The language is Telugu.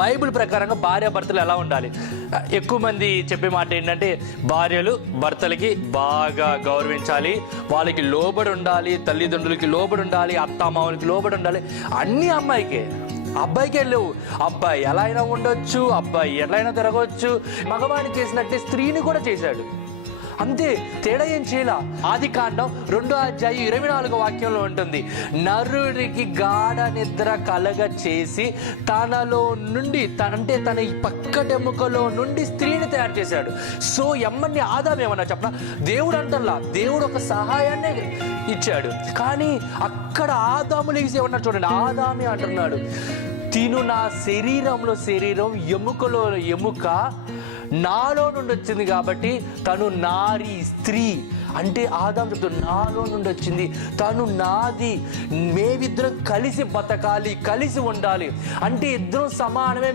బైబిల్ ప్రకారంగా భార్య భర్తలు ఎలా ఉండాలి? ఎక్కువ మంది చెప్పే మాట ఏంటంటే భార్యలు భర్తలకి బాగా గౌరవించాలి, వాళ్ళకి లోబడి ఉండాలి, తల్లిదండ్రులకి లోబడి ఉండాలి, అత్తామామలకి లోబడి ఉండాలి. అన్నీ అమ్మాయికే, అబ్బాయికే లేవు. అబ్బాయి ఎలా అయినా ఉండొచ్చు, అబ్బాయి ఎలా అయినా తిరగవచ్చు. మగవాణి చేసినట్టే స్త్రీని కూడా చేశాడు, అంతే, తేడా ఏం చేయాల. ఆదికాండం 2:24 వాక్యంలో ఉంటుంది, నరుడికి గాఢ నిద్ర కలగ చేసి తనలో నుండి అంటే తన పక్కటెముకలో నుండి స్త్రీని తయారు చేశాడు. సో ఎమ్మని ఆదాం ఏమన్నా చెప్పనా, దేవుడు అంటల్లా, దేవుడు ఒక సహాయాన్ని ఇచ్చాడు. కానీ అక్కడ ఆదాము లేచి ఏమన్నా చూడండి, ఆదామే అంటున్నాడు, తిను నా శరీరంలో శరీరం, ఎముకలో ఎముక, నాలో నుండి వచ్చింది కాబట్టి తను నారి, స్త్రీ అంటే ఆదాం చెప్తాడు, నాలో నుండి వచ్చింది, తను నాది, మేమిద్దరం కలిసి బతకాలి, కలిసి ఉండాలి. అంటే ఇద్దరం సమానమే.